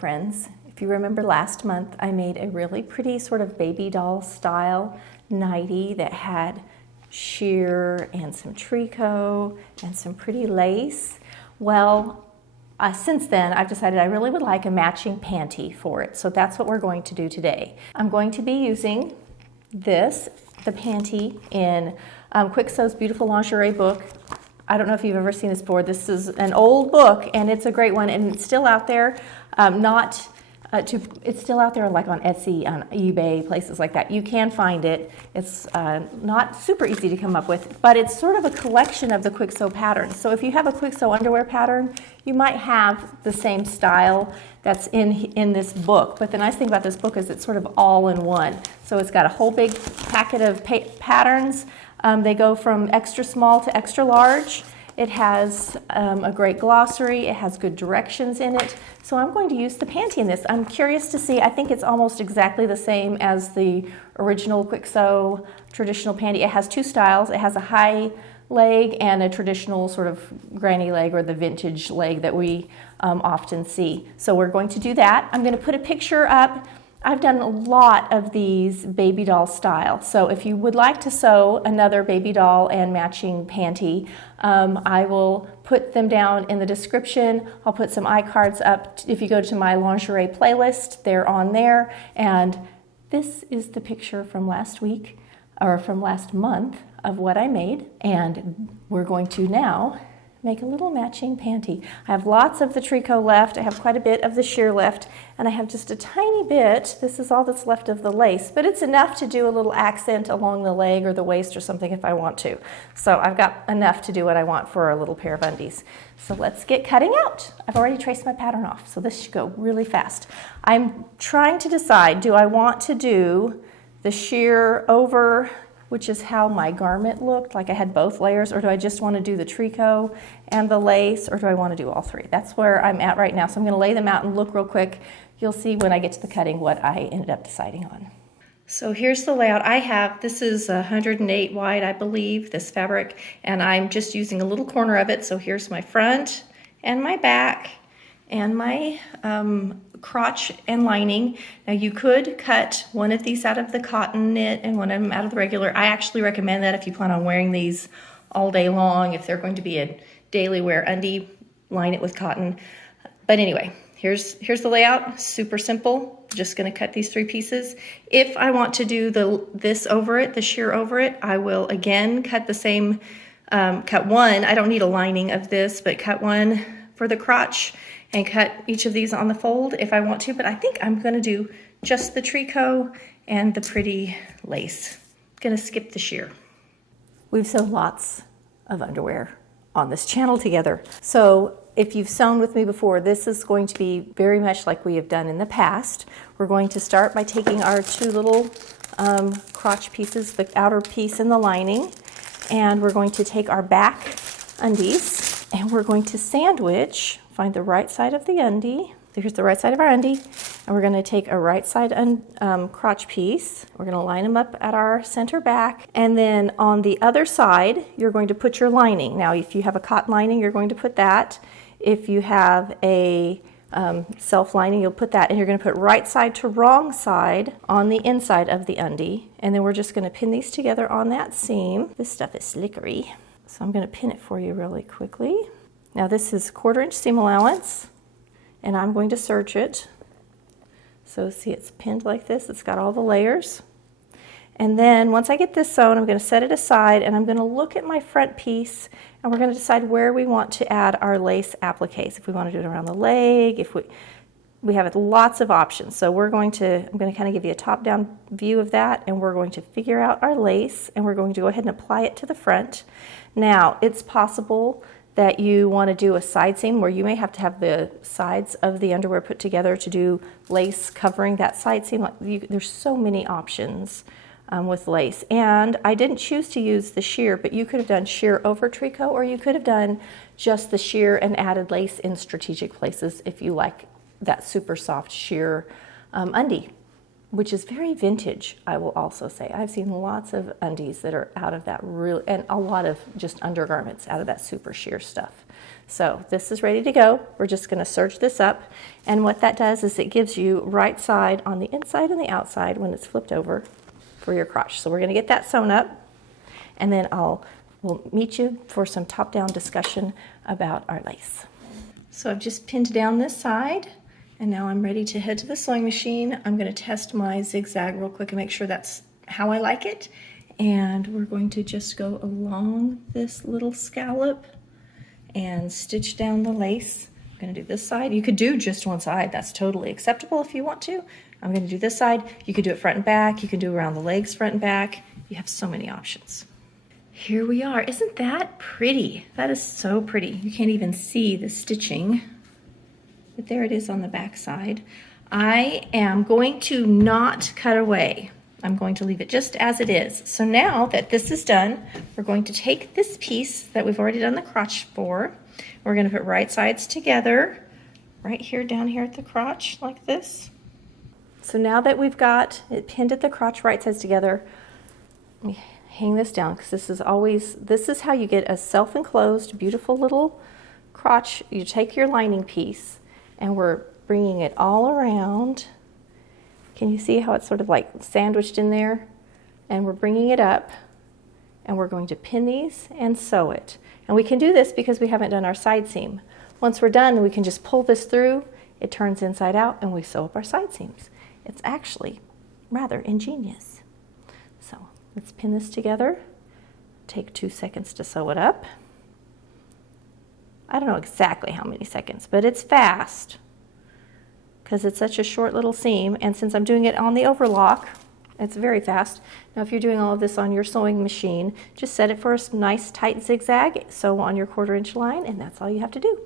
friends. If you remember last month, I made a really pretty sort of baby doll style nightie that had sheer and some tricot and some pretty lace. Well, since then, I've decided I really would like a matching panty for it. So that's what we're going to do today. I'm going to be using the panty in Kwik Sew's Beautiful Lingerie book. I don't know if you've ever seen this before. This is an old book and it's a great one, and it's still out there. It's still out there like on Etsy, on eBay, places like that. You can find it. It's not super easy to come up with, but it's sort of a collection of the Kwik Sew patterns. So if you have a Kwik Sew underwear pattern, you might have the same style that's in this book. But the nice thing about this book is it's sort of all in one. So it's got a whole big packet of patterns. They go from extra small to extra large. It has a great glossary. It has good directions in it. So I'm going to use the panty in this. I'm curious to see. I think it's almost exactly the same as the original Kwik Sew traditional panty. It has two styles. It has a high leg and a traditional sort of granny leg, or the vintage leg that we often see. So we're going to do that. I'm going to put a picture up. I've done a lot of these baby doll style. So if you would like to sew another baby doll and matching panty, I will put them down in the description. I'll put some iCards up. If you go to my lingerie playlist, they're on there. And this is the picture from last week, or from last month, of what I made. And we're going to now make a little matching panty. I have lots of the tricot left. I have quite a bit of the sheer left, and I have just a tiny bit. This is all that's left of the lace, but it's enough to do a little accent along the leg or the waist or something if I want to. So I've got enough to do what I want for a little pair of undies. So let's get cutting out. I've already traced my pattern off, so this should go really fast. I'm trying to decide, do I want to do the sheer over, which is how my garment looked, like I had both layers, or do I just want to do the tricot and the lace, or do I want to do all three? That's where I'm at right now. So I'm going to lay them out and look real quick. You'll see when I get to the cutting what I ended up deciding on. So here's the layout I have. This is 108 wide, I believe, this fabric, and I'm just using a little corner of it. So here's my front and my back and my crotch and lining. Now you could cut one of these out of the cotton knit and one of them out of the regular. I actually recommend that if you plan on wearing these all day long. If they're going to be a daily wear undie, line it with cotton. But anyway, here's the layout. Super simple. Just going to cut these three pieces. If I want to do this over it, the sheer over it, I will again cut the same, cut one. I don't need a lining of this, but cut one for the crotch and cut each of these on the fold if I want to, but I think I'm gonna do just the tricot and the pretty lace. Gonna skip the sheer. We've sewn lots of underwear on this channel together. So if you've sewn with me before, this is going to be very much like we have done in the past. We're going to start by taking our two little crotch pieces, the outer piece and the lining, and we're going to take our back undies and we're going to sandwich. Find the right side of the undie. So here's the right side of our undie, and we're going to take a right side crotch piece. We're going to line them up at our center back, and then on the other side, you're going to put your lining. Now, if you have a cotton lining, you're going to put that. If you have a self-lining, you'll put that, and you're going to put right side to wrong side on the inside of the undie, and then we're just going to pin these together on that seam. This stuff is slickery, so I'm going to pin it for you really quickly. Now this is 1/4 inch seam allowance, and I'm going to serge it. So see, it's pinned like this. It's got all the layers. And then once I get this sewn, I'm going to set it aside, and I'm going to look at my front piece, and we're going to decide where we want to add our lace appliques. If we want to do it around the leg, if we have lots of options. So I'm going to kind of give you a top-down view of that, and we're going to figure out our lace, and we're going to go ahead and apply it to the front. Now, it's possible that you want to do a side seam where you may have to have the sides of the underwear put together to do lace covering that side seam. There's so many options with lace. And I didn't choose to use the sheer, but you could have done sheer over tricot, or you could have done just the sheer and added lace in strategic places if you like that super soft sheer undie. which is very vintage, I will also say. I've seen lots of undies that are out of that really, and a lot of just undergarments out of that super sheer stuff. So this is ready to go. We're just gonna serge this up. And what that does is it gives you right side on the inside and the outside when it's flipped over for your crotch. So we're gonna get that sewn up, and then we'll meet you for some top-down discussion about our lace. So I've just pinned down this side, and now I'm ready to head to the sewing machine. I'm gonna test my zigzag real quick and make sure that's how I like it. And we're going to just go along this little scallop and stitch down the lace. I'm gonna do this side. You could do just one side. That's totally acceptable if you want to. I'm gonna do this side. You could do it front and back. You can do around the legs front and back. You have so many options. Here we are. Isn't that pretty? That is so pretty. You can't even see the stitching, but there it is on the back side. I am going to not cut away. I'm going to leave it just as it is. So now that this is done, we're going to take this piece that we've already done the crotch for. We're going to put right sides together, right here, down here at the crotch, like this. So now that we've got it pinned at the crotch, right sides together, let me hang this down, because this is how you get a self-enclosed, beautiful little crotch. You take your lining piece, and we're bringing it all around. Can you see how it's sort of like sandwiched in there? And we're bringing it up, and we're going to pin these and sew it. And we can do this because we haven't done our side seam. Once we're done, we can just pull this through, it turns inside out, and we sew up our side seams. It's actually rather ingenious. So let's pin this together. Take 2 seconds to sew it up. I don't know exactly how many seconds, but it's fast because it's such a short little seam, and since I'm doing it on the overlock, it's very fast. Now if you're doing all of this on your sewing machine, just set it for a nice tight zigzag, sew on your 1/4 inch line, and that's all you have to do.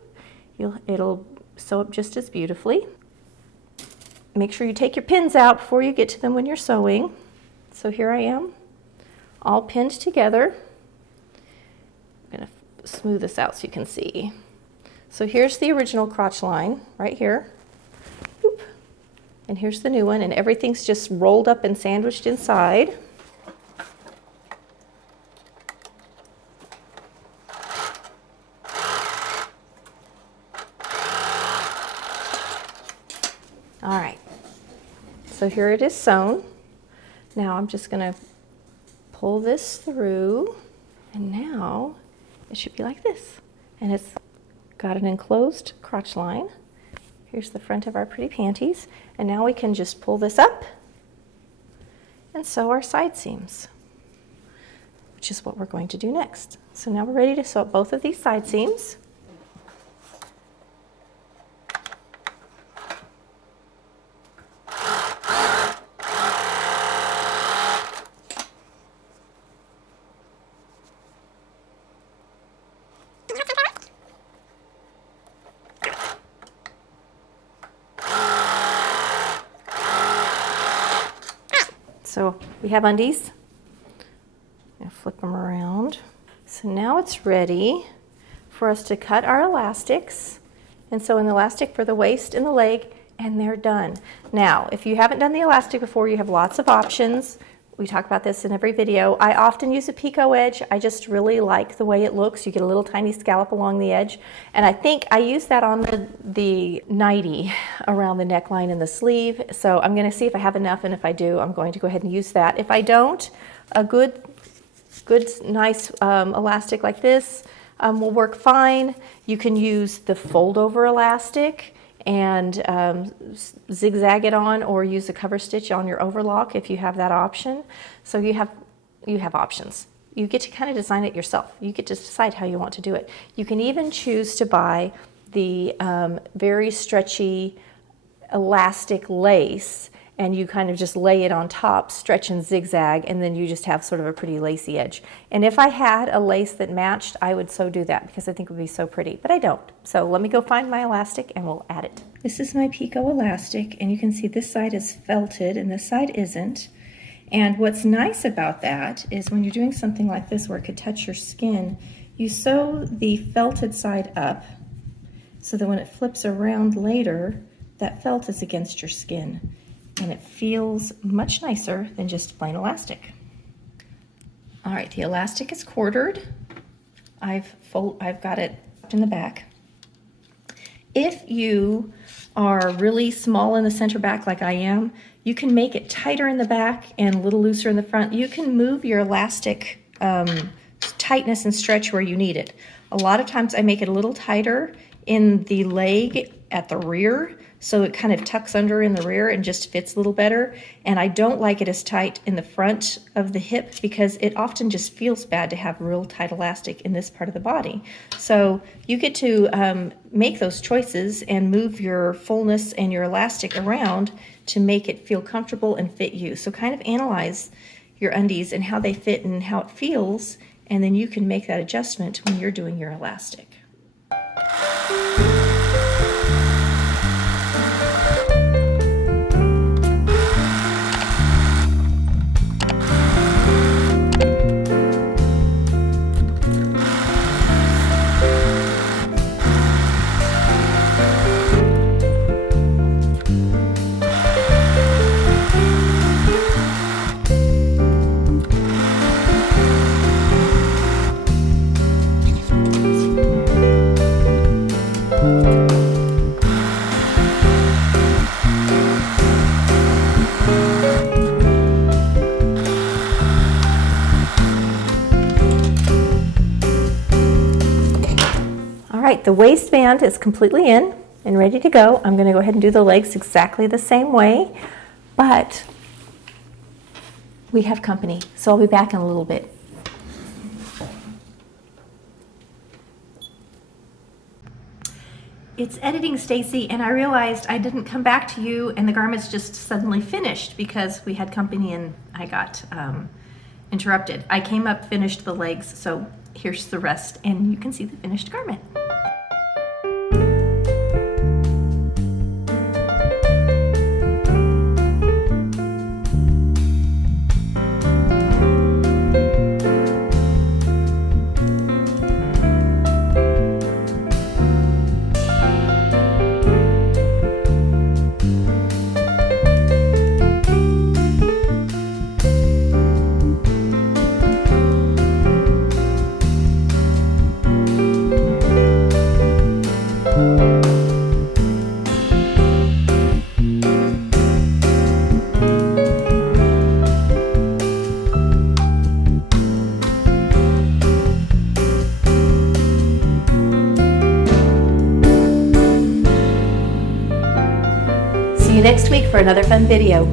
It'll sew up just as beautifully. Make sure you take your pins out before you get to them when you're sewing. So here I am, all pinned together. I'm going to smooth this out so you can see. So here's the original crotch line right here. Boop. And here's the new one, and everything's just rolled up and sandwiched inside. All right, so here it is sewn. Now I'm just going to pull this through, and now it should be like this. And it's got an enclosed crotch line. Here's the front of our pretty panties. And now we can just pull this up and sew our side seams, which is what we're going to do next. So now we're ready to sew up both of these side seams. So we have undies. I'm gonna flip them around. So now it's ready for us to cut our elastics and sew an elastic for the waist and the leg, and they're done. Now, if you haven't done the elastic before, you have lots of options. We talk about this in every video. I often use a picot edge. I just really like the way it looks. You get a little tiny scallop along the edge. And I think I use that on the nightie around the neckline and the sleeve. So I'm gonna see if I have enough, and if I do, I'm going to go ahead and use that. If I don't, a good nice elastic like this will work fine. You can use the fold over elastic and zigzag it on, or use a cover stitch on your overlock if you have that option. So you have options. You get to kind of design it yourself. You get to decide how you want to do it. You can even choose to buy the very stretchy elastic lace, and you kind of just lay it on top, stretch and zigzag, and then you just have sort of a pretty lacy edge. And if I had a lace that matched, I would so do that because I think it would be so pretty, but I don't. So let me go find my elastic and we'll add it. This is my picot elastic, and you can see this side is felted and this side isn't. And what's nice about that is when you're doing something like this where it could touch your skin, you sew the felted side up so that when it flips around later, that felt is against your skin. and it feels much nicer than just plain elastic. All right, the elastic is quartered. I've got it in the back. If you are really small in the center back like I am, you can make it tighter in the back and a little looser in the front. You can move your elastic tightness and stretch where you need it. A lot of times I make it a little tighter in the leg at the rear, so it kind of tucks under in the rear and just fits a little better. And I don't like it as tight in the front of the hip because it often just feels bad to have real tight elastic in this part of the body. So you get to make those choices and move your fullness and your elastic around to make it feel comfortable and fit you. So kind of analyze your undies and how they fit and how it feels, and then you can make that adjustment when you're doing your elastic. The waistband is completely in and ready to go. I'm going to go ahead and do the legs exactly the same way, but we have company, so I'll be back in a little bit. It's editing, Stacy, and I realized I didn't come back to you and the garment's just suddenly finished because we had company and I got interrupted. I came up, finished the legs, so here's the rest, and you can see the finished garment. See you next week for another fun video.